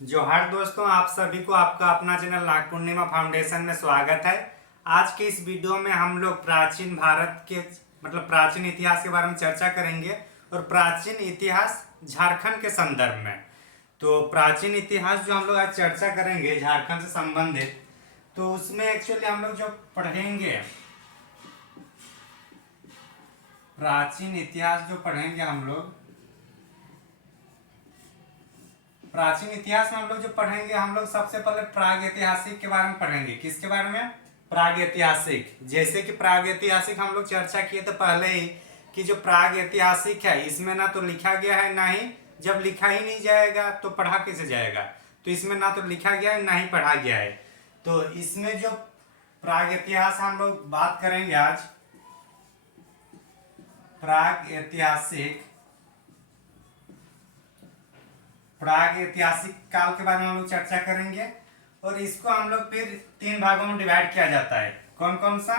जोहार दोस्तों, आप सभी को आपका अपना चैनल नाग पूर्णिमा फाउंडेशन में स्वागत है। आज के इस वीडियो में हम लोग प्राचीन भारत के प्राचीन इतिहास के बारे में चर्चा करेंगे और प्राचीन इतिहास झारखंड के संदर्भ में। तो प्राचीन इतिहास जो हम लोग आज चर्चा करेंगे झारखंड से संबंधित, तो उसमें एक्चुअली हम लोग जो पढ़ेंगे प्राचीन इतिहास जो पढ़ेंगे हम लोग प्राचीन इतिहास में हम लोग सबसे पहले प्राग ऐतिहासिक के बारे में पढ़ेंगे। किसके बारे में? प्राग ऐतिहासिक। जैसे कि प्राग ऐतिहासिक हम लोग चर्चा किए थे पहले ही कि जो प्राग ऐतिहासिक है इसमें ना तो लिखा गया है ना ही, जब लिखा ही नहीं जाएगा तो पढ़ा कैसे जाएगा। तो इसमें ना तो लिखा गया है ना ही पढ़ा गया है। तो इसमें जो प्राग इतिहास हम लोग बात करेंगे आज, प्राग ऐतिहासिक काल के बारे में हम लोग चर्चा करेंगे। और इसको हम लोग फिर 3 भागों में डिवाइड किया जाता है। कौन कौन सा?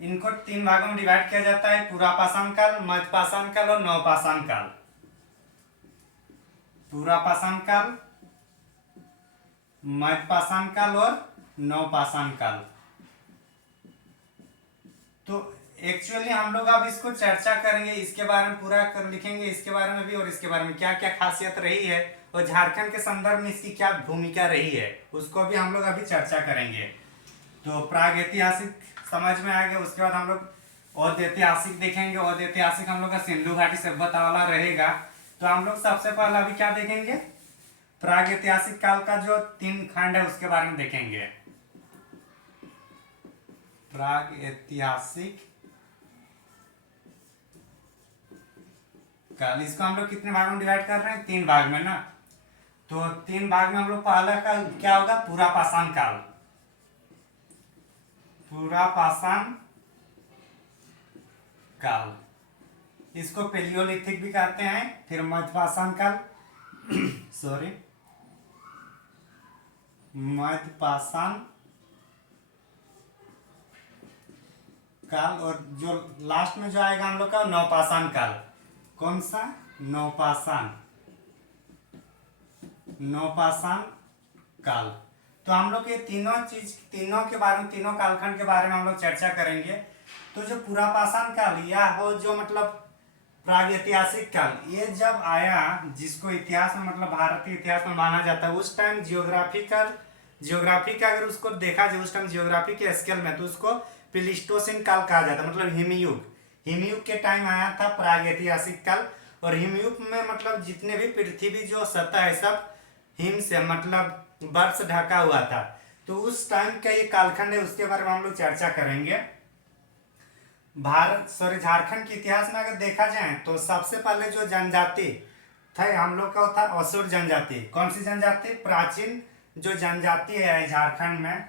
इनको 3 भागों में डिवाइड किया जाता है: पुरापाषाण काल, मध्यपाषाण काल और नवपाषाण काल। पुरापाषाण काल, मध्यपाषाण काल और नवपाषाण काल। तो एक्चुअली हम लोग अब इसको चर्चा करेंगे, इसके बारे में पूरा कर लिखेंगे, इसके बारे में भी और इसके बारे में क्या क्या खासियत रही है और झारखंड के संदर्भ में इसकी क्या भूमिका रही है, उसको भी हम लोग अभी चर्चा करेंगे। तो प्राग ऐतिहासिक समझ में आ गया। उसके बाद हम लोग औध ऐतिहासिक देखेंगे। औध ऐतिहासिक हम लोग का सिंधु घाटी सभ्यता वाला रहेगा। तो हम लोग सबसे पहले अभी क्या देखेंगे? प्राग ऐतिहासिक काल का जो 3 खंड है उसके बारे में देखेंगे। प्राग ऐतिहासिक काल, इसको हम लोग कितने भाग में डिवाइड कर रहे हैं? 3 भाग में ना। तो 3 भाग में हम लोग पहला का क्या होगा? पुरापाषाण काल। पुरापाषाण काल, इसको पेलियोलिथिक भी कहते हैं। फिर मध्यपाषाण काल सॉरी मध्यपाषाण काल, और जो लास्ट में जो आएगा हम लोग का नवपाषाण काल। कौन सा? नवपाषाण काल। तो हम लोग ये तीनों के बारे में, तीनों कालखंड के बारे में हम लोग चर्चा करेंगे। तो जो पुरापाषाण काल या हो जो प्राग ऐतिहासिक काल, ये जब आया, जिसको इतिहास में भारतीय इतिहास में माना जाता है, उस टाइम जियोग्राफी का अगर उसको देखा जाए उस टाइम जियोग्राफी के स्केल में, तो उसको प्लीस्टोसिन काल कहा जाता है। हिमयुग के टाइम आया था प्राग ऐतिहासिक काल। और हिमयुग में जितने भी पृथ्वी जो सतह है सब हिम से बर्फ से ढका हुआ था। तो उस टाइम का ये कालखंड है, उसके बारे में हम लोग चर्चा करेंगे। झारखंड के इतिहास में अगर देखा जाए तो सबसे पहले जो जनजाति थे हम लोग का था असुर जनजाति। कौन सी जनजाति? प्राचीन जो जनजाति है झारखंड में,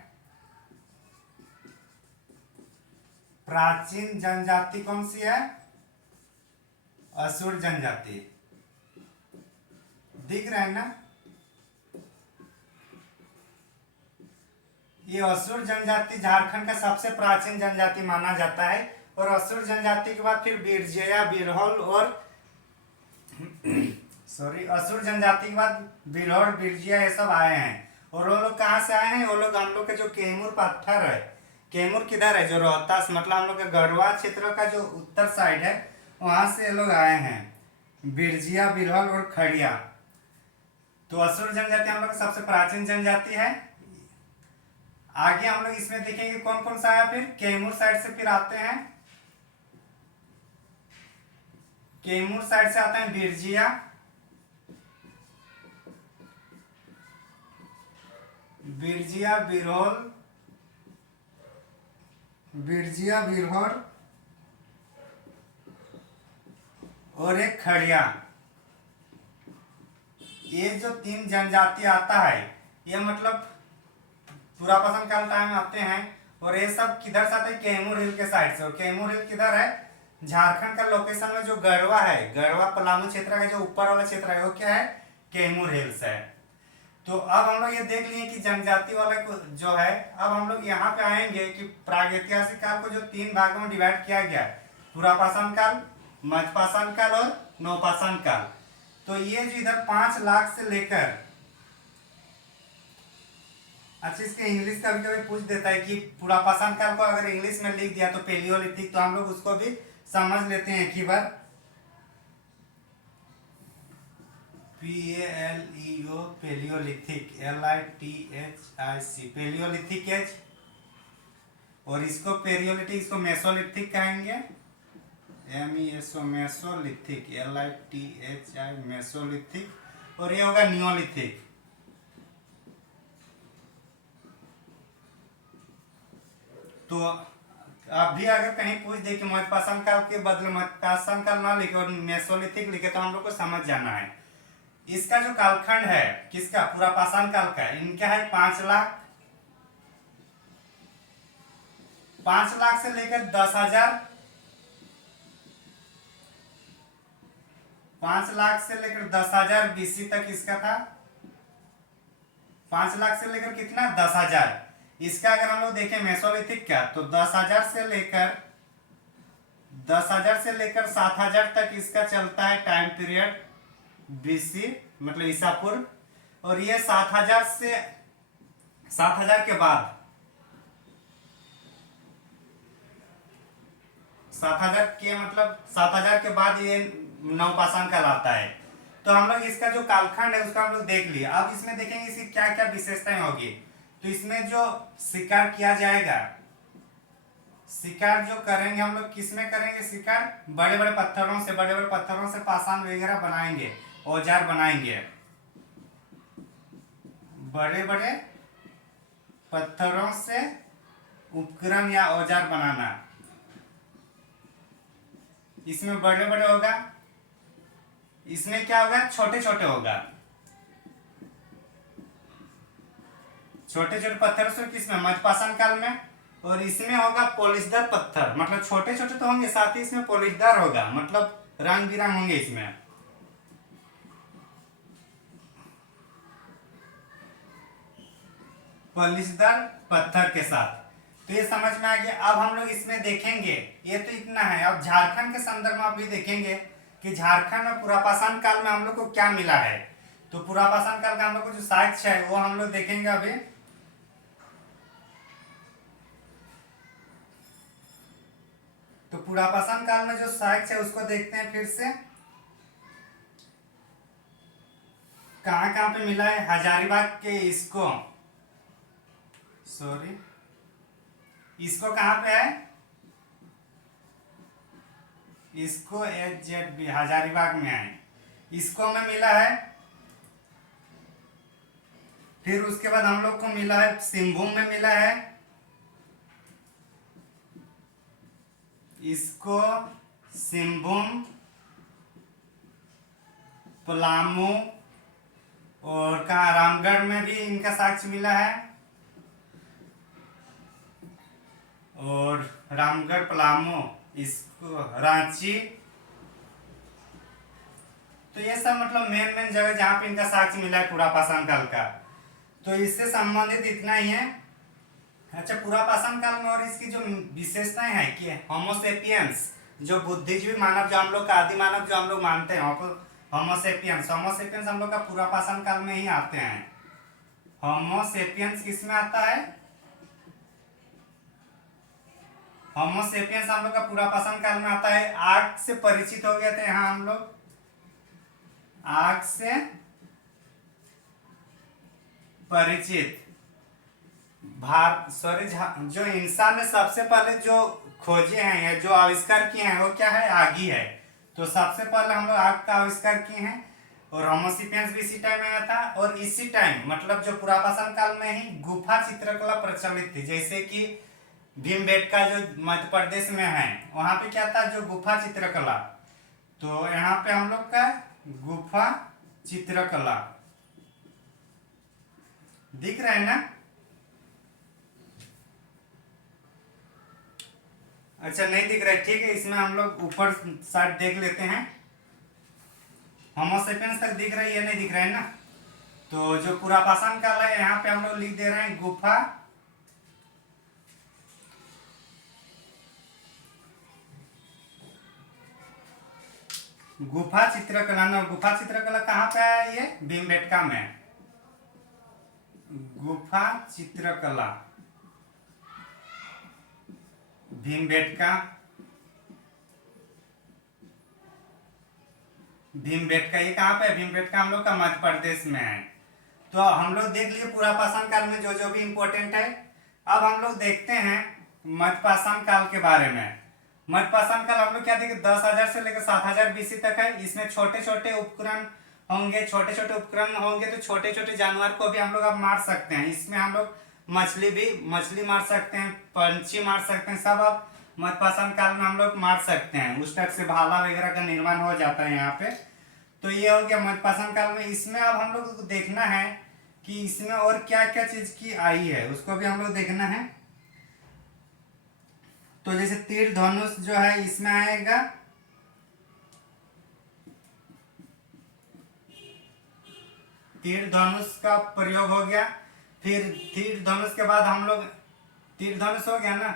प्राचीन जनजाति कौन सी है? असुर जनजाति। दिख रहा है ना? ये असुर जनजाति झारखंड का सबसे प्राचीन जनजाति माना जाता है। और असुर जनजाति के बाद फिर बिरजिया, बिरहोल और असुर जनजाति के बाद बिरहोल, बिरजिया ये सब आए हैं। और वो लोग कहाँ से आए हैं? वो लोग हम लोग के जो कैमूर पत्थर है, कैमूर किधर है? जो रोहतास हम लोग के गढ़वा क्षेत्र का जो उत्तर साइड है, वहां से ये लोग आए हैं। बिरजिया, बिरहोल और खड़िया। तो असुर जनजाति हम लोग का सबसे प्राचीन जनजाति है। आगे हम लोग इसमें देखेंगे कौन कौन सा आया। फिर कैमूर साइड से फिर आते हैं, कैमूर साइड से आते हैं बिरजिया, बिरहोल और एक खड़िया। ये जो 3 जनजाति आता है ये पुरापाषाण काल टाइम आते हैं। और ये सब किधर से आते हैं? कैमूर हिल के साइड से। और कैमूर हिल किधर है? झारखंड का लोकेशन में जो गढ़वा है, गढ़वा पलामू क्षेत्र का जो ऊपर वाला क्षेत्र है वो क्या है? कैमूर हिल्स है। तो अब हम लोग ये देख लिए कि जनजाति वाला को जो है, अब हम लोग यहाँ पे आएंगे कि प्रागैतिहासिक काल को जो 3 भागों में डिवाइड किया गया, पुरापाषाण काल, मध्यपाषाण काल और नवपाषाण काल। तो ये जो इधर 5 लाख से लेकर अच्छा, इसके इंग्लिश कभी कभी पूछ देता है कि पुरापाषाण काल को अगर इंग्लिश में लिख दिया तो पेलियोलिथिक, तो हम लोग उसको भी समझ लेते हैं एक ही बार। PALEO paleolithic, LITHIC paleolithic age. और इसको पेरियोलिथिक, इसको मेसोलिथिक कहेंगे, MESO मेसोलिथिक, LITHI मेसोलिथिक। और ये होगा नियोलिथिक। तो अभी अगर कहीं पूछ दे कि मध्यपाषाण काल के बदले मध्यपाषाण काल ना लिखे और मेसोलिथिक लिखे तो हम लोग को समझ जाना है। इसका जो कालखंड है किसका, पुरापाषाण काल का, इनका है 5 लाख, 5 लाख से लेकर 10,000, 5 लाख से लेकर 10,000 BC तक इसका था। 5 लाख से लेकर कितना, 10,000। इसका अगर हम लोग देखें मेसोलिथिक का, तो 10,000 से लेकर 7,000 तक इसका चलता है टाइम पीरियड, BC मतलब ईसा पूर्व। और ये 7,000 के बाद, 7,000 के मतलब 7,000 के बाद ये नवपाषाण काल आता है। तो हम लोग इसका जो कालखंड है उसका हम लोग देख लिया। अब इसमें देखेंगे इसकी क्या क्या विशेषताएं होगी। तो इसमें जो शिकार किया जाएगा, शिकार जो करेंगे हम लोग, किसमें करेंगे शिकार, बड़े बड़े पत्थरों से पाषाण वगैरह बनाएंगे, औजार बनाएंगे, बड़े बड़े पत्थरों से उपकरण या औजार बनाना। इसमें बड़े बड़े होगा, इसमें क्या होगा, छोटे छोटे होगा, छोटे छोटे पत्थर से किसमें, मध्यपाषाण काल में। और इसमें होगा पॉलिशदार पत्थर, मतलब छोटे छोटे तो होंगे, साथ ही इसमें पॉलिशदार होगा, मतलब रंग बिरंग होंगे इसमें। पॉलिशदार पत्थर के साथ। तो ये समझ में आ गया। अब हम लोग इसमें देखेंगे, ये तो इतना है। अब झारखंड के संदर्भ में अभी देखेंगे कि झारखंड में पुरापाषाण काल में हम लोग को क्या मिला है। तो पुरापाषाण काल का हम लोग को जो साक्ष्य है वो हम लोग देखेंगे अभी। तो पुरापाषाण काल में जो साक्ष्य है उसको देखते हैं फिर से, कहाँ कहाँ पे मिला है। हजारीबाग के इसको कहाँ पे है, इसको HZB हजारीबाग में है, इसको में मिला है। फिर उसके बाद हम लोग को मिला है सिंहभूम में मिला है, इसको सिंहभूम, पलामू, और कहा रामगढ़ में भी इनका साक्ष्य मिला है। और रामगढ़, पलामू, इसको रांची। तो ये सब मतलब मेन मेन जगह जहां पे इनका साक्ष्य मिला है पुरापाषाण काल का। तो इससे संबंधित इतना ही है। अच्छा, पुरापाषाण काल में और इसकी जो विशेषताएं हैं कि होमोसेपियंस, जो बुद्धिजीवी मानव, जो हम लोग का आदि मानव जो हम लोग मानते हैं, होमोसेपियंस हम लोग का पुरापाषाण काल में ही आते हैं। होमोसेपियंस किसमें आता है, होमोसेपियंस हम लोग का पुरापाषाण काल में आता है। आग से परिचित हो गए थे यहाँ हम लोग, आग से परिचित। जो इंसान ने सबसे पहले जो खोजे हैं या जो आविष्कार किए हैं वो क्या है, आग ही है। तो सबसे पहले हम लोग आग का आविष्कार किए हैं। और होमोसेपियंस भी इसी टाइम में आया था। और इसी टाइम मतलब जो पुरापाषाण काल में ही गुफा चित्रकला प्रचलित थी, जैसे कि भीमबेटका जो मध्य प्रदेश में है, वहां पे क्या था, जो गुफा चित्रकला। तो यहाँ पे हम लोग का गुफा चित्रकला दिख रहा है ना। अच्छा, नहीं दिख रहा है, ठीक है। इसमें हम लोग ऊपर साइड देख लेते हैं। होमोसेपियंस तक दिख रहा है, ये नहीं दिख रहा है ना। तो जो पुरापाषाण काल है यहाँ पे हम लोग लिख दे रहे हैं गुफा चित्रकला। ना, गुफा चित्रकला कहाँ पे है, ये भीमबेटका में। गुफा चित्रकला, भीमबेटका, भीमबेटका ये कहाँ पे है? भीमबेटका हम लोग का मध्य प्रदेश में है। तो हम लोग देख लिए पूरा पाषाण काल में जो जो भी इम्पोर्टेंट है। अब हम लोग देखते हैं मध्य पाषाण काल के बारे में। मध्य पाषाण काल हम लोग क्या देखें, 10,000 से लेकर 7,000 BC तक है। इसमें छोटे छोटे उपकरण होंगे, छोटे छोटे उपकरण होंगे, तो छोटे छोटे जानवर को भी हम लोग अब मार सकते हैं। इसमें हम लोग मछली मार सकते हैं, पंछी मार सकते हैं, सब अब मध्य पाषाण काल में हम लोग मार सकते हैं। उस टाइप से भाला वगैरह का निर्माण हो जाता है यहाँ पे। तो ये हो गया मध्य पाषाण काल में। इसमें अब हम लोग को देखना है कि इसमें और क्या क्या चीज की आई है, उसको भी हम लोग देखना है। तो जैसे तीर धनुष जो है इसमें आएगा, तीर धनुष का प्रयोग हो गया। फिर तीर धनुष के बाद हम लोग, तीर धनुष हो गया ना,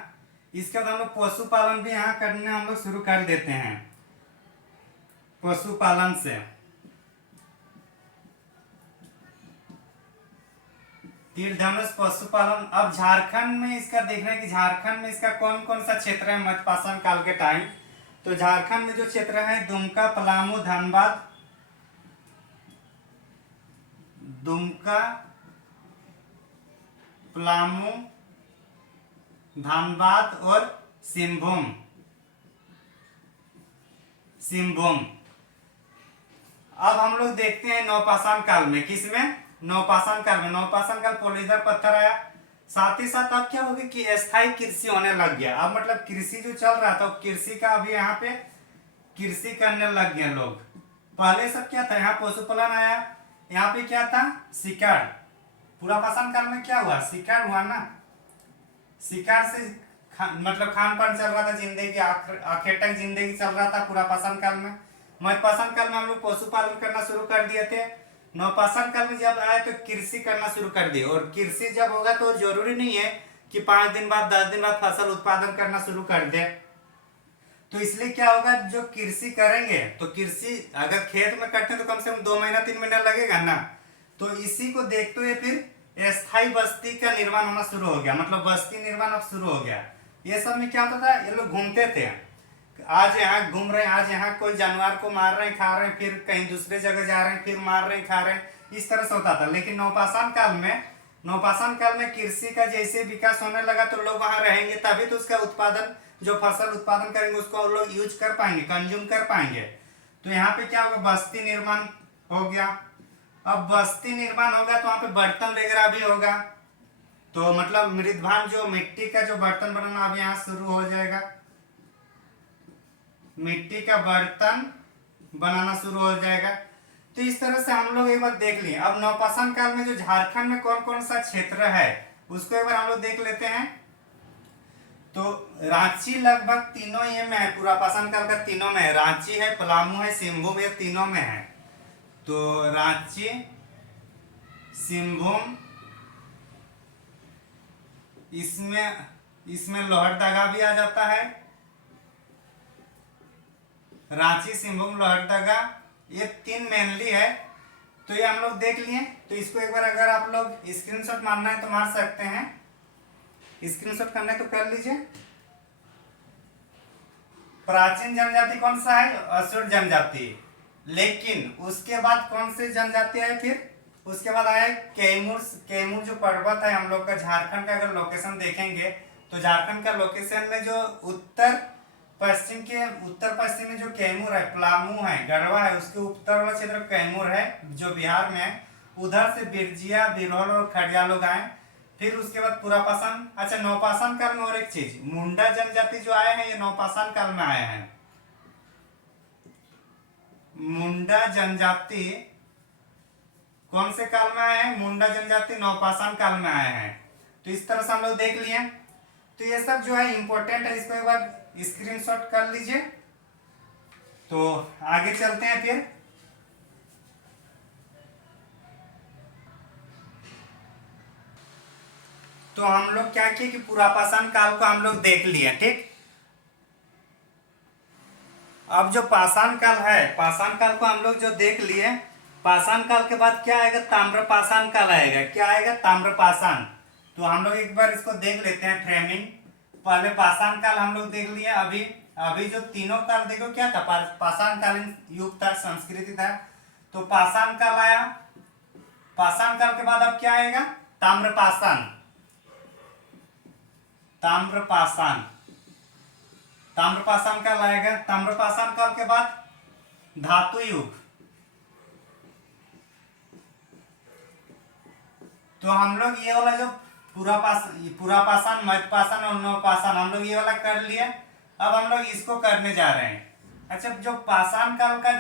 इसके बाद हम लोग पशुपालन भी यहाँ करने हम लोग शुरू कर देते हैं। पशुपालन से तीर धनुष, पशुपालन। अब झारखंड में इसका देखना है कि झारखंड में इसका कौन कौन सा क्षेत्र है मध्य पाषाण काल के टाइम। तो झारखंड में जो क्षेत्र है दुमका, पलामू, धनबाद, दुमका, पलामू, धनबाद और सिंहभूम। अब हम लोग देखते हैं नवपाषाण काल में, किसमें? नवपाषाण काल में। नवपाषाण काल पॉलीजर पत्थर आया। साथ ही साथ अब क्या हो गया कि अस्थायी कृषि होने लग गया। अब मतलब कृषि जो चल रहा था, कृषि का अभी यहाँ पे कृषि करने लग गए लोग। पहले सब क्या था, यहाँ पशुपालन आया, यहाँ पे क्या था, शिकार। पूरा पाषाण काल में क्या हुआ, शिकार हुआ ना। शिकार से मतलब खान पान चल रहा था, जिंदगी आखिर तक जिंदगी चल रहा था पूरा पाषाण काल में। मध्य पाषाण काल में हम लोग पशुपालन करना शुरू कर दिए थे। नवपाषाण काल में जब आए तो कृषि करना शुरू कर दिए। और कृषि जब होगा तो जरूरी नहीं है कि 5 दिन बाद 10 दिन बाद फसल उत्पादन करना शुरू कर दे। तो इसलिए क्या होगा, जो कृषि करेंगे तो कृषि अगर खेत में करते हैं तो कम से कम 2 महीना 3 महीना लगेगा ना। तो इसी को देखते हुए फिर स्थायी बस्ती का निर्माण होना शुरू हो गया। मतलब बस्ती निर्माण अब शुरू हो गया। ये सब में क्या होता था, ये लोग घूमते थे, आज यहाँ घूम रहे हैं, आज यहाँ कोई जानवर को मार रहे हैं, खा रहे हैं, फिर कहीं दूसरे जगह जा रहे हैं, फिर मार रहे हैं, खा रहे हैं, इस तरह से होता था। लेकिन नवपाषाण काल में कृषि का जैसे विकास होने लगा तो लोग वहां रहेंगे, तभी तो उसका उत्पादन, जो फसल उत्पादन करेंगे उसको लोग यूज कर पाएंगे, कंज्यूम कर पाएंगे। तो यहाँ पे क्या होगा, बस्ती निर्माण हो गया। अब बस्ती निर्माण होगा तो वहां पे बर्तन वगैरह भी होगा। तो मतलब मृदभान, जो मिट्टी का जो बर्तन बनाना अब यहाँ शुरू हो जाएगा। मिट्टी का बर्तन बनाना शुरू हो जाएगा। तो इस तरह से हम लोग एक बार देख लिए। अब नवपाषाण काल में जो झारखंड में कौन कौन सा क्षेत्र है उसको एक बार हम लोग देख लेते हैं। तो रांची लगभग तीनों ये में है, पूरा पाषाण काल का तीनों में है। रांची है, पलामू है, सिंहभूम, ये तीनों में है। तो रांची, सिंहभूम, इसमें लोहरदगा भी आ जाता है। रांची, सिंहभूम, लोहरदगा, ये 3 मेनली है। तो ये हम लोग देख लिए। तो इसको एक बार अगर आप लोग स्क्रीनशॉट मारना है तो मार सकते हैं, स्क्रीनशॉट करना है तो कर लीजिए। प्राचीन जनजाति कौन सा है, असुर जनजाति। लेकिन उसके बाद कौन से जनजाति है, फिर उसके बाद आया कैमूर जो पर्वत है हम लोग का। झारखंड का अगर लोकेशन देखेंगे तो झारखंड का लोकेशन में जो उत्तर पश्चिम में जो कैमूर है, पलामू है, गढ़वा है, उसके उत्तर वाला क्षेत्र कैमूर है जो बिहार में है। उधर से बिरजिया, बिरहोल और खड़िया लोग आए। फिर उसके बाद पूरा पाषाण, अच्छा नवपाषाण काल में और एक चीज, मुंडा जनजाति जो आए हैं ये नवपाषाण काल में आए हैं। मुंडा जनजाति कौन से काल में आए हैं, मुंडा जनजाति नवपाषाण काल में आए हैं। तो इस तरह से हम लोग देख लिए। तो ये सब जो है इंपॉर्टेंट है, इसको एक बार स्क्रीनशॉट कर लीजिए। तो आगे चलते हैं फिर। तो हम लोग क्या किए कि पूरा पाषाण काल को हम लोग देख लिए, ठीक। अब जो पाषाण काल है, पाषाण काल को हम लोग जो देख लिए, पाषाण काल के बाद क्या आएगा? ताम्रपाषाण काल आएगा। क्या आएगा? ताम्रपाषाण। तो हम लोग एक बार इसको देख लेते हैं फ्रेमिंग। पहले पाषाण काल हम लोग देख लिया। अभी अभी जो तीनों काल देखो क्या था? पाषाण कालीन युग था, संस्कृति था। तो पाषाण काल आया। पाषाण काल के बाद अब क्या आएगा? ताम्रपाषाण। ताम्रपाषाण ताम्रपाषाण काल आएगा। ताम्रपाषाण काल के बाद धातु युग। तो हम लोग ये वाला जो पूरा पाषाण, मध्य पाषाण और नवपाषाण हम लोग ये वाला कर लिए। अब हम लोग इसको करने जा रहे हैं। अच्छा, जो पाषाण काल का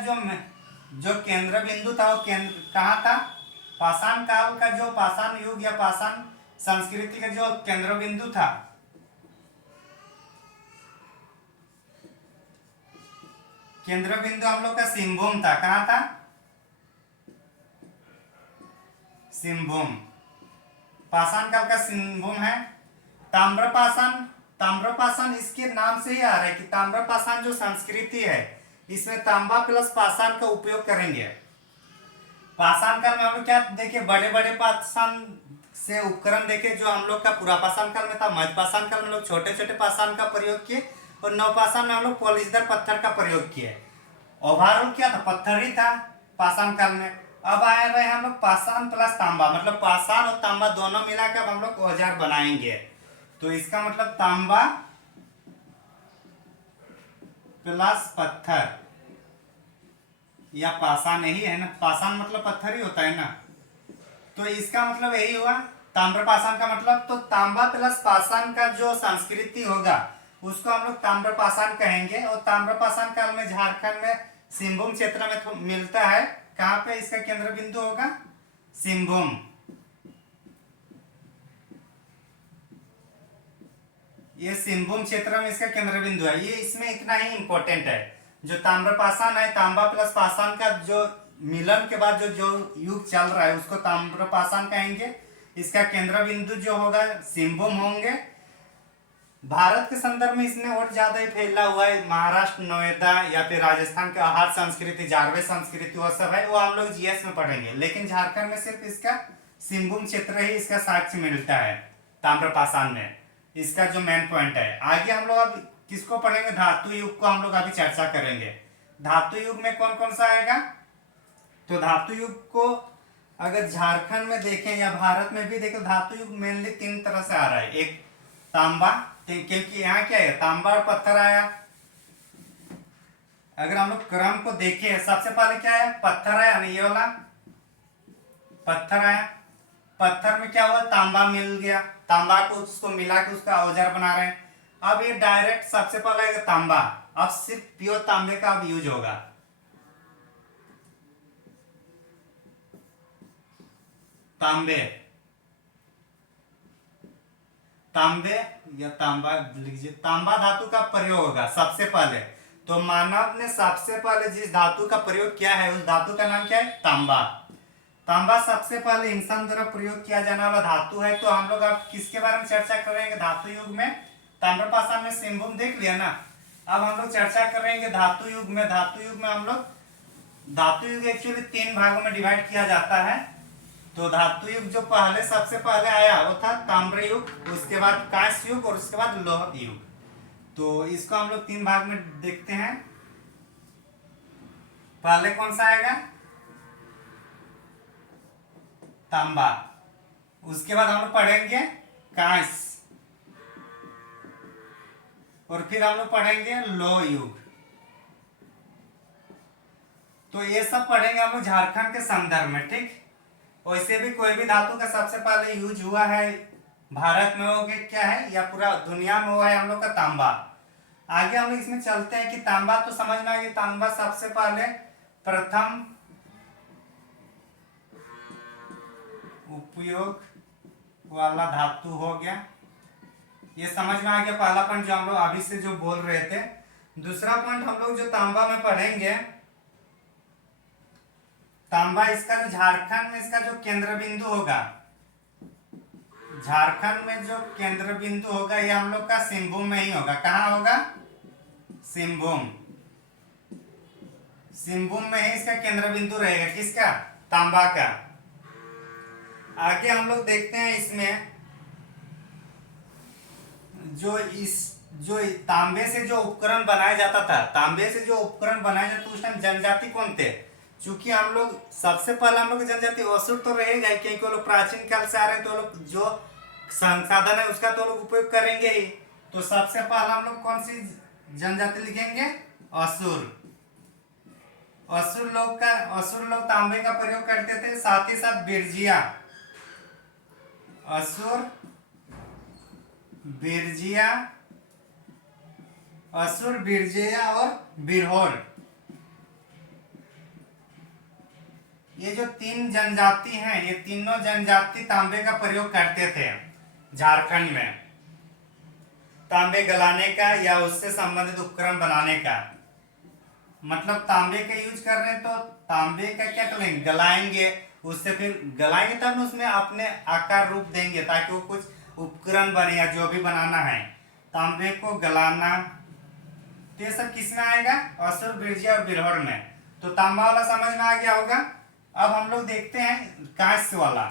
जो केंद्र बिंदु था वो कहाँ था? पाषाण काल का जो पाषाण युग या पाषाण संस्कृति का जो केंद्र बिंदु था, केंद्र बिंदु हम लोग का सिंहभूम था। कहाँ था? सिंहभूम। पाषाण काल का सिंहभूम है। ताम्रपाषाण, ताम्रपाषाण इसके नाम से ही आ रहा है कि ताम्रपाषाण जो संस्कृति है इसमें तांबा प्लस पाषाण का उपयोग करेंगे। पाषाण काल में हम लोग क्या देखे? बड़े बड़े पाषाण से उपकरण देखे जो हम लोग का पूरा पाषाण काल में था। मध्य पाषाण काल में लोग छोटे छोटे पाषाण का प्रयोग किए और नवपाषाण में हम लोग पॉलिशदार पत्थर का प्रयोग किए। ओवरऑल क्या था? पत्थर ही था पाषाण काल में। अब आए रहे हम लोग पाषाण प्लस तांबा, मतलब पाषाण और तांबा दोनों मिलाकर हम लोग औजार बनाएंगे। तो इसका मतलब तांबा प्लस पत्थर या पाषाण यही है ना? पाषाण मतलब पत्थर ही होता है ना? तो इसका मतलब यही हुआ ताम्रपाषाण का मतलब। तो तांबा प्लस पाषाण का जो संस्कृति होगा उसको हम लोग ताम्रपाषाण कहेंगे। और ताम्रपाषाण काल में झारखंड में सिंहभूम क्षेत्र में मिलता है। कहाँ पे इसका केंद्र बिंदु होगा? सिंहभूम। ये सिंहभूम क्षेत्र में इसका केंद्र बिंदु है। ये इसमें इतना ही इंपॉर्टेंट है। जो ताम्रपाषाण है, तांबा प्लस पाषाण का जो मिलन के बाद जो युग चल रहा है उसको ताम्रपाषाण कहेंगे। इसका केंद्र बिंदु जो होगा सिंहभूम होंगे। भारत के संदर्भ में इसमें और ज्यादा ही फैला हुआ है। महाराष्ट्र, नोएडा या फिर राजस्थान के आहार संस्कृति, जारवे संस्कृति वो सब है, वो हम लोग जीएस में पढ़ेंगे। लेकिन झारखंड में सिर्फ इसका सिंहभूम क्षेत्र ही इसका साक्ष्य मिलता है ताम्रपाषाण में। इसका जो मेन पॉइंट है। आगे हम लोग अब किसको पढ़ेंगे? धातु युग को हम लोग अभी चर्चा करेंगे। धातु युग में कौन कौन सा आएगा? तो धातु युग को अगर झारखंड में देखें या भारत में भी देखें, धातु युग मेनली तीन तरह से आ रहा है। एक तांबा, क्योंकि यहाँ क्या है? तांबा और पत्थर आया। अगर हम लोग क्रम को देखें, सबसे पहले क्या है? पत्थर आया, ये वाला पत्थर आया। पत्थर में क्या हुआ? तांबा मिल गया। तांबा को उसको मिला के उसका औजार बना रहे हैं। अब ये डायरेक्ट सबसे पहले आएगा तांबा। अब सिर्फ प्योर तांबे का अब यूज होगा। तांबे, तांबे या तांबा लीजिए, तांबा धातु का प्रयोग होगा सबसे पहले। तो मानव ने सबसे पहले जिस धातु का प्रयोग किया है उस धातु का नाम क्या है? तांबा। तांबा सबसे पहले इंसान द्वारा प्रयोग किया जाने वाला धातु है। तो हम लोग अब किसके बारे में चर्चा करेंगे? धातु युग में ताम्रपाषाण में सिंहभूम देख लिया ना। अब हम लोग चर्चा करेंगे धातु युग में। धातु युग में हम लोग, धातु युग एक्चुअली तीन भागों में डिवाइड किया जाता है। तो धातु युग जो पहले सबसे पहले आया वो था ताम्र युग, उसके बाद कांस्य युग और उसके बाद लौह युग। तो इसको हम लोग तीन भाग में देखते हैं। पहले कौन सा आएगा? तांबा। उसके बाद हम लोग पढ़ेंगे कांस्य और फिर हम लोग पढ़ेंगे लौह युग। तो ये सब पढ़ेंगे हम लोग झारखंड के संदर्भ में, ठीक। वैसे भी कोई भी धातु का सबसे पहले यूज हुआ है भारत में, हो क्या है या पूरा दुनिया में हुआ है हम लोग का तांबा। आगे हम लोग इसमें चलते हैं कि तांबा तो समझ में आ गया। तांबा सबसे पहले प्रथम उपयोग वाला धातु हो गया। ये समझ में आ गया पहला पॉइंट जो हम लोग अभी से जो बोल रहे थे। दूसरा पॉइंट हम लोग जो तांबा में पढ़ेंगे, तांबा इसका जो झारखंड में इसका जो केंद्र बिंदु होगा, झारखंड में जो केंद्र बिंदु होगा ये हम लोग का सिंहभूम में ही होगा। कहाँ होगा? सिंहभूम। सिंहभूम में ही इसका केंद्र बिंदु रहेगा। किसका? तांबा का। आगे हम लोग देखते हैं इसमें जो तांबे से जो उपकरण बनाया जाता था, तांबे से जो उपकरण बनाया जाता था उस टाइम जनजाति कौन थे? चूंकि हम लोग सबसे पहले हम लोग जनजाति असुर तो रहेगा ही, क्योंकि वो लोग प्राचीन काल से आ रहे हैं, तो वो लोग जो संसाधन है उसका तो लोग उपयोग करेंगे ही। तो सबसे पहले हम लोग कौन सी जनजाति लिखेंगे? असुर। असुर लोग तांबे का प्रयोग करते थे, साथ ही साथ बिरजिया, असुर, बिरजिया, असुर, बिरजिया और बिरहोर, ये जो तीन जनजाति हैं, ये तीनों जनजाति तांबे का प्रयोग करते थे झारखंड में, तांबे गलाने का या उससे संबंधित उपकरण बनाने का। मतलब तांबे का यूज कर रहे हैं तो तांबे का क्या करेंगे? गलाएंगे, उससे फिर गलाएंगे तब उसमें अपने आकार रूप देंगे ताकि वो कुछ उपकरण बने या जो भी बनाना है, तांबे को गलाना। तो ये सब किस में आएगा? असुर, बिरजिया और बिरहोर में। तो तांबा वाला समझ में आ गया होगा। अब हम लोग देखते हैं कांस्य वाला।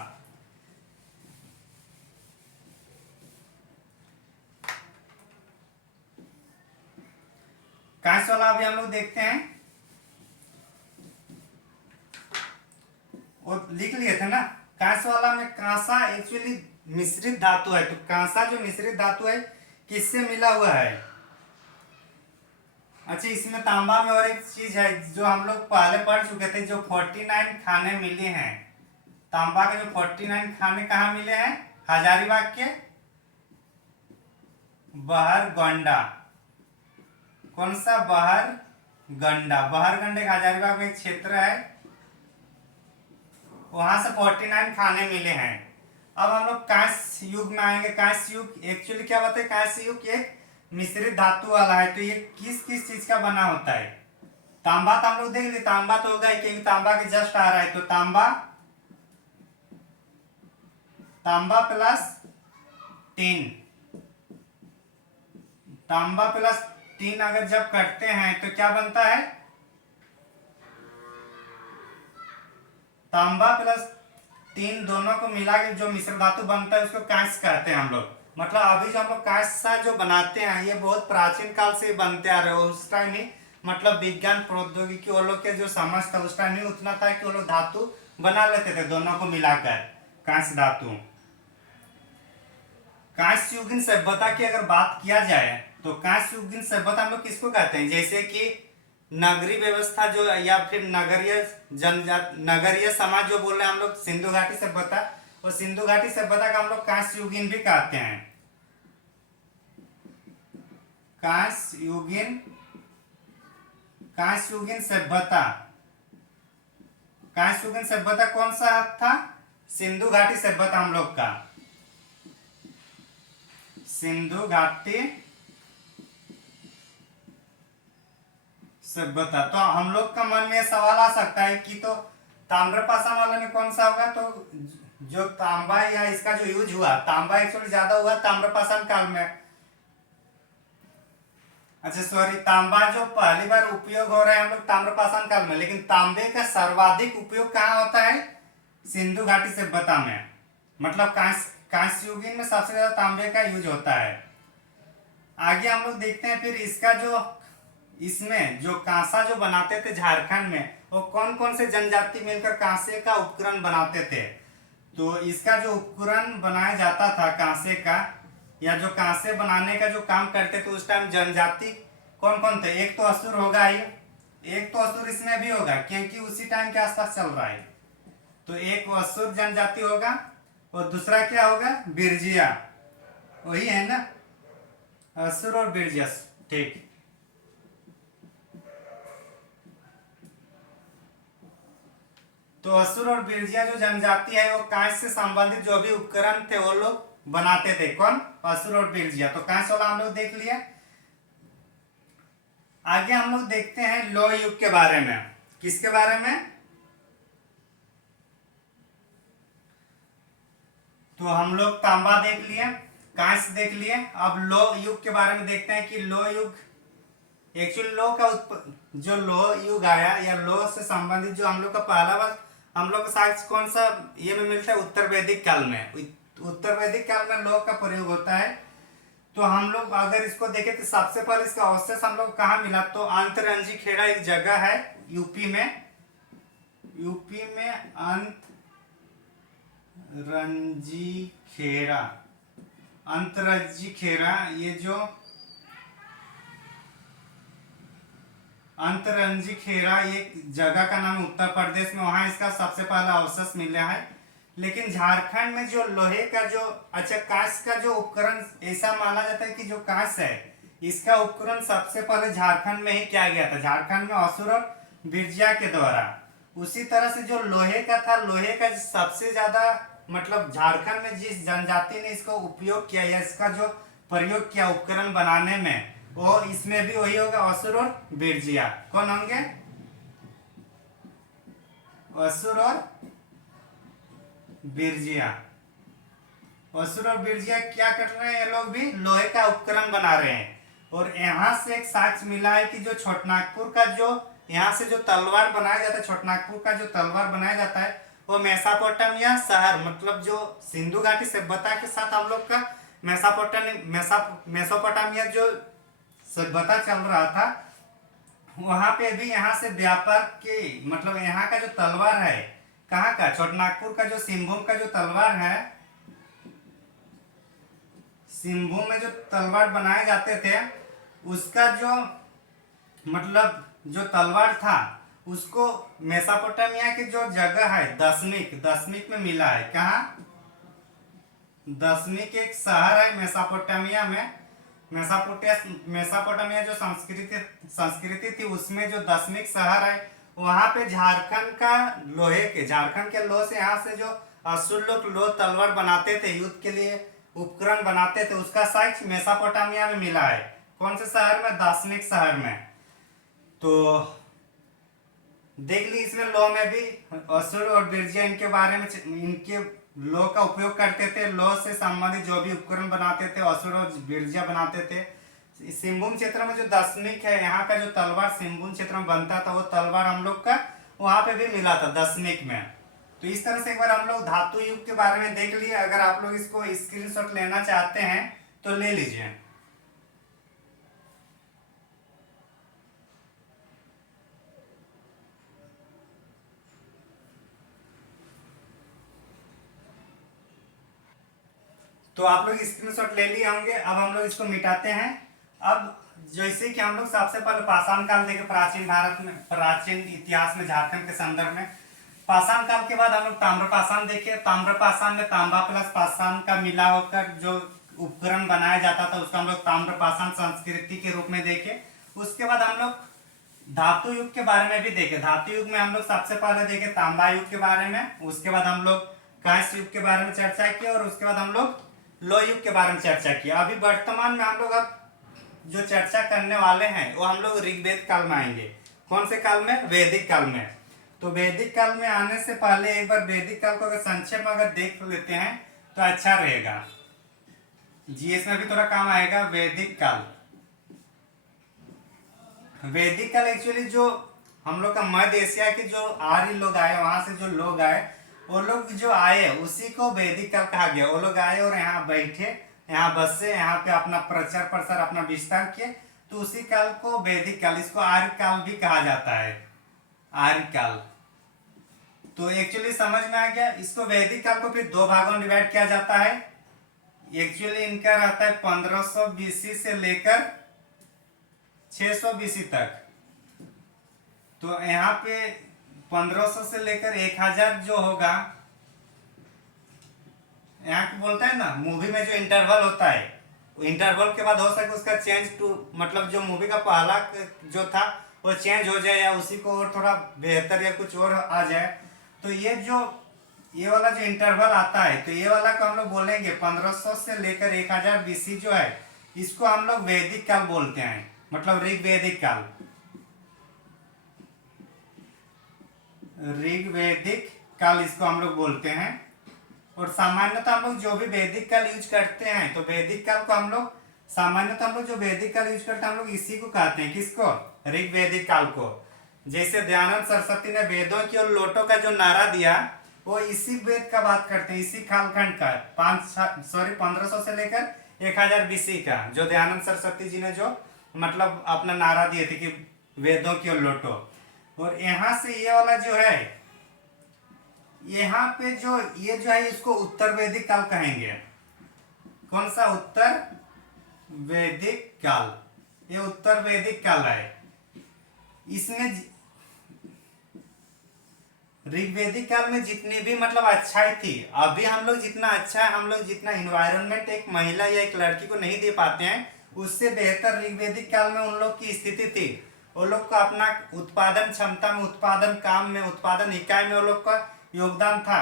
कांस्य वाला अभी हम लोग देखते हैं, वो लिख लिए थे ना। कांस्य वाला में कांसा एक्चुअली मिश्रित धातु है, तो कांसा जो मिश्रित धातु है किससे मिला हुआ है? अच्छा, इसमें तांबा में और एक चीज है जो हम लोग पहले पढ़ चुके थे, जो 49 खाने मिले हैं तांबा के, जो 49 खाने कहाँ मिले हैं? हजारीबाग के बहरगंडा। कौन सा? बहरगंडा। बहरगंडा एक हजारीबाग में एक क्षेत्र है, वहां से 49 खाने मिले हैं। अब हम लोग कांस्य युग में आएंगे। कांस्य युग एक्चुअली क्या बताए? कांस्य युग एक मिश्रित धातु वाला है। तो ये किस किस चीज का बना होता है? तांबा तो हम लोग देख लिए, तांबा तो होगा ही क्योंकि तांबा के जस्ट आ रहा है। तो तांबा, तांबा प्लस टीन, तांबा प्लस टीन अगर जब करते हैं तो क्या बनता है? तांबा प्लस टीन दोनों को मिला के जो मिश्र धातु बनता है उसको कांस्य कहते हैं हम लोग। मतलब अभी जो हम लोग कांस्य जो बनाते हैं ये बहुत प्राचीन काल से बनते आ रहे हो। उस टाइम ही मतलब विज्ञान प्रौद्योगिकी वो लोग के जो समझ था उस टाइम ही उतना था कि वो लोग धातु बना लेते थे दोनों को मिलाकर, कांस्य धातु। कांस्य युगीन सभ्यता की अगर बात किया जाए तो कांस्य युगीन सभ्यता हम लोग किसको कहते हैं? जैसे कि नगरीय व्यवस्था जो या फिर नगरीय समाज जो बोल रहे हैं हम लोग, सिंधु घाटी सभ्यता, और सिंधु घाटी सभ्यता का हम लोग कांस्य युगीन भी कहते हैं। कांस्य युगीन, कांस्य युगीन सभ्यता, कांस्य युगीन सभ्यता कौन सा था? सिंधु घाटी सभ्यता हम लोग का, सिंधु घाटी सभ्यता। तो हम लोग का मन में सवाल आ सकता है कि तो ताम्रपाषाण वाले में कौन सा होगा? तो जो तांबा या इसका जो यूज हुआ, तांबा एक्चुअली ज्यादा हुआ ताम्रपाषाण काल में। अच्छा सॉरी, तांबा जो पहली बार उपयोग हो रहा है हम लोग ताम्रपाषाण काल में, लेकिन तांबे का सर्वाधिक उपयोग कहाँ होता है? सिंधु घाटी सभ्यता में। मतलब कांस्य युगीन में सबसे ज्यादा तांबे का यूज होता है। आगे हम लोग देखते हैं फिर इसका जो, इसमें जो कांसा जो बनाते थे झारखंड में, वो कौन कौन से जनजाति मिलकर कांसे का उपकरण बनाते थे। तो इसका जो उपकरण बनाया जाता था कांसे का, या जो कांसे बनाने का जो काम करते थे उस टाइम जनजाति कौन कौन थे? एक तो असुर होगा ही, एक तो असुर इसमें भी होगा क्योंकि उसी टाइम के आसपास चल रहा है। तो एक असुर जनजाति होगा और दूसरा क्या होगा? बिरजिया, वही है ना, असुर और बिरजिया। ठीक, तो असुर और बिरजिया जो जनजाति है वो कांस्य से संबंधित जो भी उपकरण थे वो लोग बनाते थे। कौन? असुर और बिरजिया। तो कांस्य वाला हम लोग देख लिया। आगे हम लोग देखते हैं लौह युग के बारे में। किसके बारे में? तो हम लोग तांबा देख लिए, कांस्य देख लिए। अब लौह युग के बारे में देखते हैं कि लौह युग एक्चुअली लौह का जो लौह युग आया या लौह से संबंधित जो हम लोग का पहला बार हम लोग को साक्ष्य कौन सा ये में मिलता है? उत्तर वैदिक काल में। उत्तर वैदिक काल में लौह का प्रयोग होता है। तो हम लोग अगर इसको देखें तो सबसे पहले इसका अवशेष हम लोग कहाँ मिला? तो अंतरंजी खेड़ा एक जगह है यूपी में। यूपी में अंतरंजी खेड़ा, अंतरंजी खेड़ा, ये जो अंतरंजी खेड़ा एक जगह का नाम उत्तर प्रदेश में, वहां इसका सबसे पहला अवशेष मिला है। लेकिन झारखंड में जो लोहे का जो अच्छा कांस का जो उपकरण, ऐसा माना जाता है कि जो कांस है इसका उपकरण सबसे पहले झारखंड में ही किया गया था, झारखंड में असुर और बिरजिया के द्वारा। उसी तरह से जो लोहे का था, लोहे का सबसे ज्यादा मतलब झारखंड में जिस जनजाति ने इसको उपयोग किया या इसका जो प्रयोग किया उपकरण बनाने में, वो इसमें भी वही होगा, असुर और बिरजिया। कौन होंगे? असुर और बिरजिया। असुर और बिरजिया क्या कर रहे हैं? ये लोग भी लोहे का उपकरण बना रहे हैं। और यहाँ से एक साक्ष्य मिला है कि जो छोटनागपुर का जो यहाँ से जो तलवार बनाया जाता है, छोटनागपुर का जो तलवार बनाया जाता है, वो मेसापोटामिया शहर मतलब जो सिंधु घाटी सभ्यता के साथ हम लोग का मेसोपोटामिया जो सभ्यता चल रहा था, वहां पे भी यहाँ से व्यापार के मतलब यहाँ का जो तलवार है, कहाँ का? छोटनागपुर का जो सिंहभूम का जो तलवार है, सिंहभूम में जो तलवार बनाए जाते थे, उसका जो मतलब जो तलवार था उसको मेसोपोटामिया की जो जगह है दसमिक में मिला है। कहाँ? दसमिक एक शहर है मेसोपोटामिया में। मेसोपोटामिया जो संस्कृति थी उसमें जो दसमिक शहर है, वहां पे झारखंड का झारखंड के लोह से यहाँ से जो असुर लोग लोह तलवार बनाते थे, युद्ध के लिए उपकरण बनाते थे, उसका साक्ष्य मेसोपोटामिया में मिला है। कौन से शहर में? दसमिक शहर में। तो देख ली इसमें लौ में भी असुर और बिरजिया इनके बारे में, इनके लौ का उपयोग करते थे। लौ से संबंधित जो भी उपकरण बनाते थे असुर और बिरजिया बनाते थे। सिंहभूम क्षेत्र में जो दसमिक है, यहाँ का जो तलवार सिंहभूम क्षेत्र में बनता था, वो तलवार हम लोग का वहां पे भी मिला था दसमिक में। तो इस तरह से एक बार हम लोग धातु युग के बारे में देख लिए। अगर आप लोग इसको स्क्रीनशॉट लेना चाहते हैं तो ले लीजिए। तो आप लोग स्क्रीनशॉट ले लिए होंगे। अब हम लोग इसको मिटाते हैं। अब जैसे कि हम लोग सबसे पहले पाषाण काल देखे, प्राचीन भारत में, प्राचीन इतिहास में झारखंड के संदर्भ में। पाषाण काल के बाद हम लोग ताम्रपाषाण देखे। ताम्रपाषाण में तांबा प्लस पाषाण का मिला होकर जो उपकरण बनाया जाता था, उसको हम लोग ताम्रपाषाण संस्कृति के रूप में देखे। उसके बाद हम लोग धातु युग के बारे में भी देखे। धातु युग में हम लोग सबसे पहले देखे तांबा युग के बारे में। उसके बाद हम लोग कांस्य युग के बारे में चर्चा की, और उसके बाद हम लोग लौह युग के बारे में चर्चा किया। अभी वर्तमान में हम लोग अब जो चर्चा करने वाले हैं वो हम लोग ऋग्वेद काल में आएंगे। कौन से काल में? वैदिक काल में। तो वैदिक काल में आने से पहले एक बार वैदिक काल को अगर संक्षेप में अगर देख लेते हैं तो अच्छा रहेगा। जीएस में भी थोड़ा काम आएगा। वैदिक काल, वैदिक काल एक्चुअली जो हम लोग का मध्य एशिया के जो आर्य लोग आए, वहां से जो लोग आए, वो लोग जो आए उसी को वैदिक काल कहा गया। वो लोग आए और यहाँ बैठे, यहाँ बसे, यहाँ पे अपना प्रचार प्रसार अपना विस्तार किए, तो उसी काल को वैदिक काल, इसको आर्य काल भी कहा जाता है, आर्य काल। तो एक्चुअली समझ में आ गया। इसको वैदिक काल को फिर दो भागों में डिवाइड किया जाता है। एक्चुअली इनका रहता है 1500 बीसी से लेकर 600 बीसी तक। तो यहाँ पे 1500 से लेकर 1000 जो होगा, यहाँ पे बोलता है ना मूवी में जो इंटरवल होता है, इंटरवल के बाद हो सके उसका चेंज टू, मतलब जो मूवी का पहला जो था वो चेंज हो जाए या उसी को और थोड़ा बेहतर या कुछ और आ जाए। तो ये वाला जो इंटरवल आता है, तो ये वाला को हम लोग बोलेंगे 1500 से लेकर 1000 बीसी जो है, इसको हम लोग वैदिक काल बोलते हैं, मतलब ऋग्वैदिक काल। ऋग्वैदिक काल इसको हम लोग बोलते हैं। और सामान्यतः हम लोग जो भी वैदिक काल यूज करते हैं, तो वैदिक काल को हम लोग सामान्यतः हम लोग जो वैदिक काल यूज करते हैं, हम लोग इसी को कहते हैं। किसको? ऋग्वैदिक काल को। जैसे दयानंद सरस्वती ने वेदों की और लोटों का जो नारा दिया, वो इसी वेद का बात करते हैं, इसी कालखंड का 1500 से लेकर 1000 BC का, जो दयानंद सरस्वती जी ने जो मतलब अपना नारा दिए थे कि वेदों की और लोटो। और यहाँ से ये वाला जो है, यहाँ पे जो ये जो है इसको उत्तर वैदिक काल कहेंगे। कौन सा? उत्तर वैदिक काल। ये उत्तर वैदिक काल है। इसमें ऋग्वेदिक काल में जितनी भी मतलब अच्छाई थी, अभी हम लोग जितना अच्छा है, हम लोग जितना इन्वायरमेंट एक महिला या एक लड़की को नहीं दे पाते हैं, उससे बेहतर ऋग्वेदिक काल में उन लोग की स्थिति थी। वो लोग का अपना उत्पादन क्षमता में, उत्पादन काम में, उत्पादन इकाई में वो लोग का योगदान था।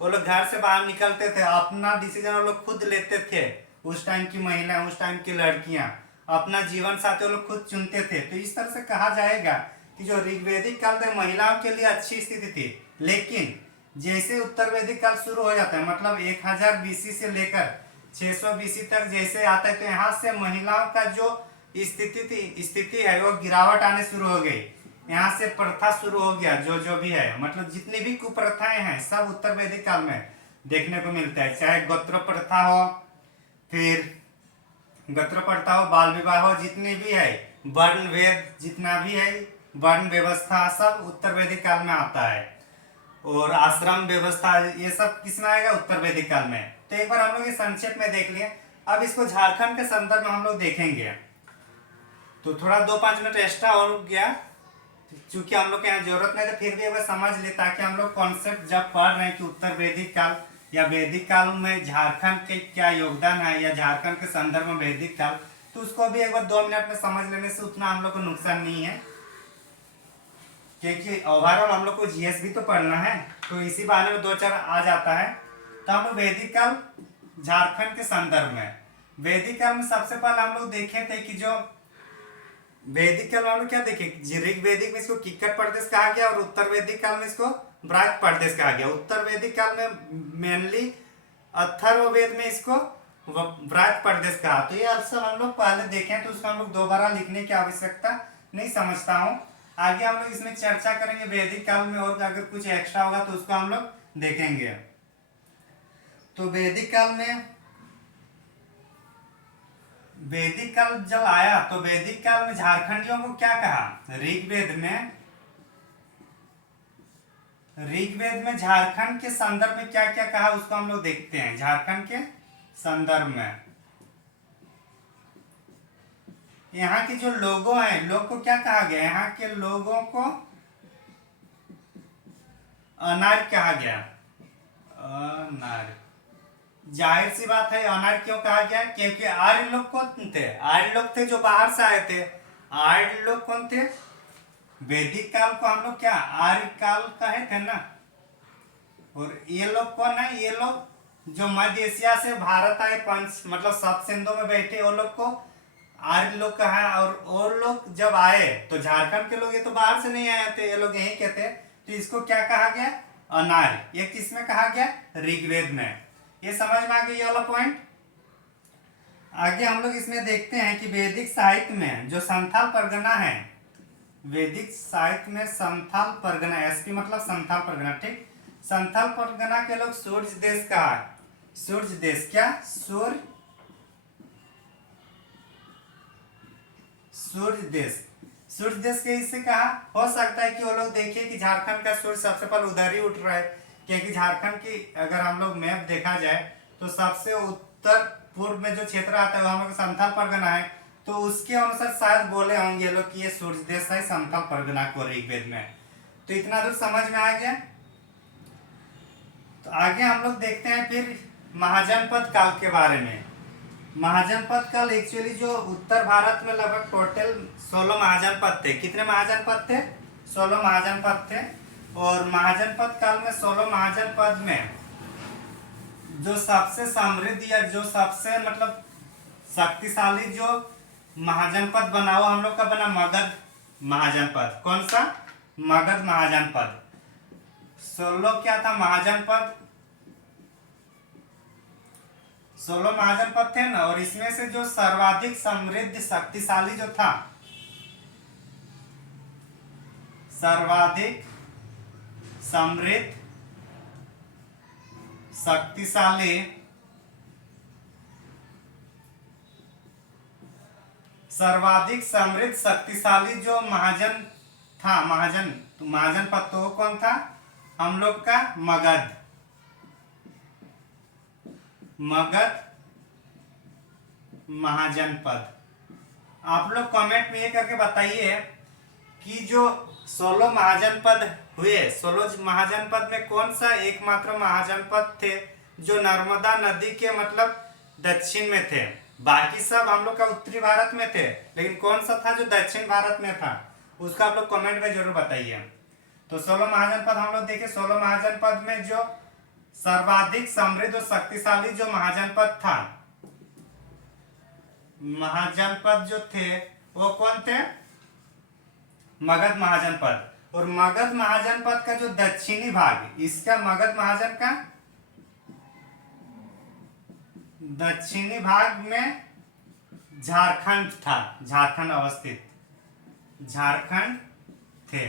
वो लोग घर से बाहर निकलते थे, अपना डिसीजन वो लोग खुद लेते थे। उस टाइम की महिला, उस टाइम की लड़कियां अपना जीवन साथी वो लोग खुद चुनते थे। तो इस तरह से कहा जाएगा कि जो ऋग्वेदिक काल में महिलाओं के लिए अच्छी स्थिति थी, लेकिन जैसे उत्तर वैदिक काल शुरू हो जाता है, मतलब 1000 BC से लेकर 600 BC तक जैसे आता है, तो यहाँ से महिलाओं का जो स्थिति है वो गिरावट आने शुरू हो गई। यहाँ से प्रथा शुरू हो गया, जो जो भी है, मतलब जितनी भी कुप्रथाएं हैं सब उत्तर वैदिक काल में देखने को मिलता है। चाहे गोत्र प्रथा हो, फिर गोत्र प्रथा हो, बाल विवाह हो, जितनी भी है, वर्ण भेद जितना भी है, वर्ण व्यवस्था, सब उत्तर वैदिक काल में आता है। और आश्रम व्यवस्था, ये सब किसमें आएगा? उत्तर वैदिक काल में। तो एक बार हम लोग ये संक्षेप में देख लिए। अब इसको झारखंड के संदर्भ में हम लोग देखेंगे, तो थोड़ा 2-5 मिनट एक्स्ट्रा हो गया, क्योंकि हम लोग के यहाँ जरूरत नहीं, तो फिर भी एक बार समझ ले, ताकि हम लोग कॉन्सेप्ट जब पढ़ रहे हैं कि उत्तर वैदिक काल या वैदिक काल में झारखंड के क्या योगदान है, या झारखंड के संदर्भ में वैदिक काल, तो उसको भी एक बार 2 मिनट में समझ लेने से उतना हम लोग को नुकसान नहीं है, क्योंकि ओवरऑल हम लोग को जीएस भी तो पढ़ना है, तो इसी बहाने में 2-4 आ जाता है। तो हम लोग वैदिक काल झारखंड के संदर्भ में, वैदिक काल में सबसे पहले हम लोग देखे थे कि जो वैदिक काल में हम लोग क्या देखे, ऋग्वेदिक में इसको किक्कट प्रदेश कहा गया, और उत्तर वैदिक काल में इसको ब्राह्मण प्रदेश कहा गया। उत्तर वैदिक काल में मेनली अथर्ववेद में इसको ब्राह्मण प्रदेश कहा। तो ये अवसर हम लोग पहले देखें, तो उसको हम लोग दोबारा लिखने की आवश्यकता नहीं समझता हूँ। आगे हम लोग इसमें चर्चा करेंगे वैदिक काल में, और अगर कुछ एक्स्ट्रा होगा तो उसको हम लोग देखेंगे। तो वैदिक काल में, वैदिक काल जब आया, तो वैदिक काल में झारखंडियों को क्या कहा? ऋग्वेद में झारखंड के संदर्भ में क्या क्या कहा, उसको हम लोग देखते हैं। झारखंड के संदर्भ में यहाँ के जो लोगों हैं, लोग को क्या कहा गया? यहाँ के लोगों को अनार्य कहा गया। अनार्य, जाहिर सी बात है, अनार्य क्यों कहा गया? क्योंकि आर्य लोग कौन थे? आर्य लोग थे जो बाहर से आए थे। आर्य लोग कौन थे? वैदिक काल को हम लोग क्या आर्य काल कहे थे ना। और ये लोग कौन है? ये लोग जो मध्य एशिया से भारत आए, पंच मतलब सप्त सिंधु में बैठे, वो लोग को आर्य लोग कहा। और वो लोग जब आए तो झारखंड के लोग, ये तो बाहर से नहीं आए थे, ये लोग यहीं के थे, तो इसको क्या कहा गया? अनार्य। ये किसमें कहा गया? ऋग्वेद में। ये समझ में आ गया ये वाला पॉइंट। आगे हम लोग इसमें देखते हैं कि वैदिक साहित्य में जो संथाल परगना है, वैदिक साहित्य में संथाल परगना, एसपी मतलब संथाल परगना, ठीक। संथाल परगना के लोग सूर्य देश का, सूर्य देश क्या, सूर्य देश, सूर्य देश के इससे कहा। हो सकता है कि वो लोग देखिए कि झारखंड का सूर्य सबसे पहले उधर ही उठ रहा है, क्योंकि झारखंड की अगर हम लोग मैप देखा जाए तो सबसे उत्तर पूर्व में जो क्षेत्र आता है वो हम लोग संथाल परगना है। तो उसके अनुसार शायद बोले होंगे लोग कि ये सूर्य देश है संथाल परगना को ऋग्वेद में। तो इतना दूर समझ में आ गया। तो आगे हम लोग देखते हैं फिर महाजनपद काल के बारे में। महाजनपद काल एक्चुअली जो उत्तर भारत में लगभग टोटल 16 महाजनपद थे। कितने महाजनपद थे? 16 महाजनपद थे। और महाजनपद काल में 16 महाजनपद में जो सबसे समृद्ध या जो सबसे मतलब शक्तिशाली जो महाजनपद बना वो हम लोग का बना मगध महाजनपद। कौन सा? मगध महाजनपद। 16 क्या था महाजनपद? 16 महाजनपद थे ना। और इसमें से जो सर्वाधिक समृद्ध शक्तिशाली जो था, सर्वाधिक समृद्ध शक्तिशाली सर्वाधिक समृद्ध शक्तिशाली जो महाजन था, महाजन, तो महाजन पद तो कौन था? हम लोग का मगध। मगध महाजनपद। आप लोग कमेंट में ये करके बताइए कि जो 16 महाजनपद हुए, 16 महाजनपद में कौन सा एकमात्र महाजनपद थे जो नर्मदा नदी के मतलब दक्षिण में थे? बाकी सब हम लोग का उत्तरी भारत में थे, लेकिन कौन सा था जो दक्षिण भारत में था? उसका आप लोग कमेंट में जरूर बताइए। तो 16 महाजनपद हम लोग देखे। 16 महाजनपद में जो सर्वाधिक समृद्ध और शक्तिशाली जो महाजनपद था, महाजनपद जो थे वो कौन थे? मगध महाजनपद। और मगध महाजनपद का जो दक्षिणी भाग, इसका मगध महाजन का दक्षिणी भाग में झारखंड था, झारखंड अवस्थित, झारखंड थे।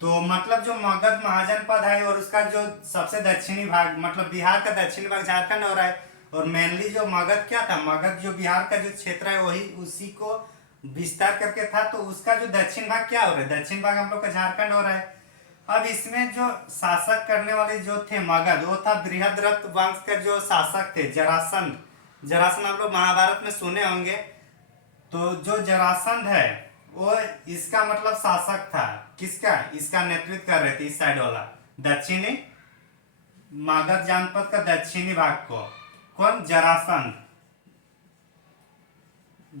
तो मतलब जो मगध महाजनपद है और उसका जो सबसे दक्षिणी भाग मतलब बिहार का दक्षिणी भाग झारखंड हो रहा है, और मेनली जो मगध क्या था, मगध जो बिहार का जो क्षेत्र है वही उसी को विस्तार करके था। तो उसका जो दक्षिण भाग क्या हो रहा है? दक्षिण भाग हम लोग का झारखंड हो रहा है। अब इसमें जो शासक करने वाले जो थे मगध, वो था बृहद्रथ वंश का जो शासक थे जरासंध। जरासंध आप लोग महाभारत में सुने होंगे। तो जो जरासंध है वो इसका मतलब शासक था। किसका? इसका नेतृत्व कर रहे थे इस साइड वाला दक्षिणी मगध जनपद का दक्षिणी भाग को। कौन? जरासंध।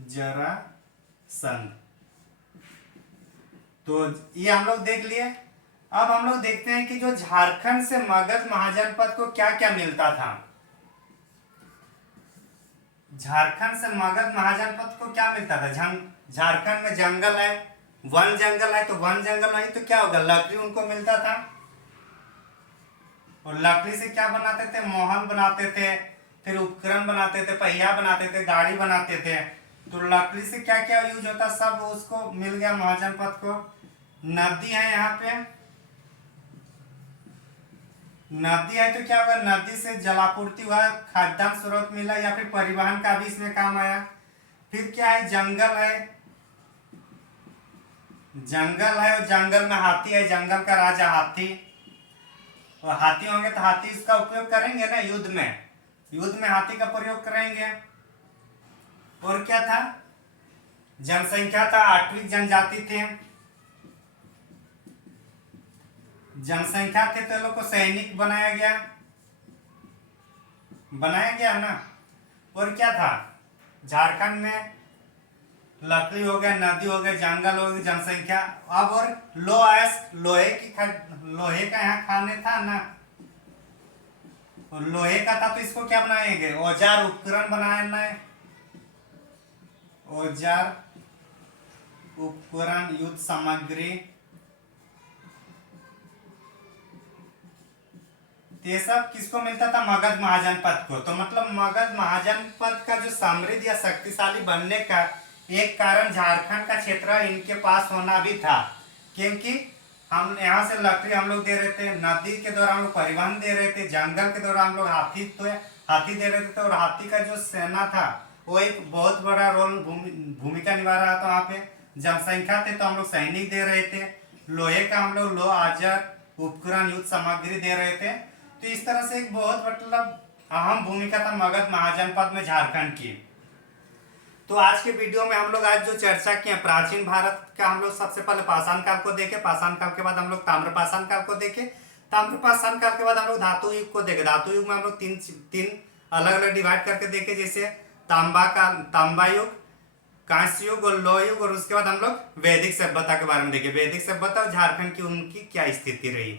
जरासंध। तो ये हम लोग देख लिए। अब हम लोग देखते हैं कि जो झारखंड से मगध महाजनपद को क्या क्या मिलता था। झारखंड से मगध महाजनपद को क्या मिलता था? झारखंड में जंगल है, वन जंगल है, तो वन जंगल नहीं तो क्या होगा? लकड़ी उनको मिलता था। और लकड़ी से क्या बनाते थे? महल बनाते थे, फिर उपकरण बनाते थे, पहिया बनाते थे, गाड़ी बनाते थे। तो लकड़ी से क्या क्या यूज होता सब उसको मिल गया महाजनपद को। नदी है यहाँ पे, नदी है तो क्या होगा? नदी से जलापूर्ति हुआ, खाद्यान्न स्रोत मिला, या फिर परिवहन का भी इसमें काम आया। फिर क्या है? जंगल है, जंगल है और जंगल में हाथी है, जंगल का राजा हाथी। और हाथी होंगे तो हाथी इसका उपयोग करेंगे ना युद्ध में, युद्ध में हाथी का प्रयोग करेंगे। और क्या था? जनसंख्या था, 8वीं जनजाति थे, जनसंख्या थे तो लोग को सैनिक बनाया गया ना। और क्या था? झारखंड में लकड़ी हो गया, नदी हो गया, जंगल हो गया, जनसंख्या। अब और लोहे का यहाँ खाने था ना, और लोहे का था तो इसको क्या बनाएंगे? औजार उपकरण बनाना है, औजार उपकरण युद्ध सामग्री। ये सब किसको मिलता था? मगध महाजनपद को। तो मतलब मगध महाजनपद का जो समृद्ध या शक्तिशाली बनने का एक कारण झारखंड का क्षेत्र इनके पास होना भी था, क्योंकि हम यहाँ से लकड़ी हम लोग दे रहे थे, नदी के द्वारा हम लोग परिवहन दे रहे थे, जंगल के द्वारा हम लोग हाथी दे रहे थे। और हाथी का जो सेना था वो एक बहुत बड़ा रोल भूमिका निभा रहा था। वहाँ पे जनसंख्या थे तो हम लोग सैनिक दे रहे थे, लोहे का हम लोग औजार उपकरण युद्ध सामग्री दे रहे थे। तो इस तरह से एक बहुत मतलब अहम भूमिका था मगध महाजनपद में झारखंड की। तो आज के वीडियो में हम लोग आज जो चर्चा किए प्राचीन भारत का, हम लोग सबसे पहले पाषाण काल को देखे, पाषाण काल के बाद हम लोग ताम्रपाषाण काल को देखे, ताम्रपाषाण काल के बाद हम लोग धातु युग को देखे। धातु युग में हम लोग तीन अलग अलग डिवाइड करके देखे, जैसे तांबा युग, कांस्य युग और लौह युग। और उसके बाद हम लोग वैदिक सभ्यता के बारे में देखे, वैदिक सभ्यता और झारखंड की उनकी क्या स्थिति रही।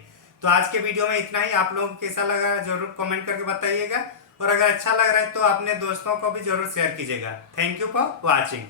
तो आज के वीडियो में इतना ही। आप लोगों को कैसा लगा जरूर कमेंट करके बताइएगा, और अगर अच्छा लग रहा है तो अपने दोस्तों को भी जरूर शेयर कीजिएगा। Thank you for watching.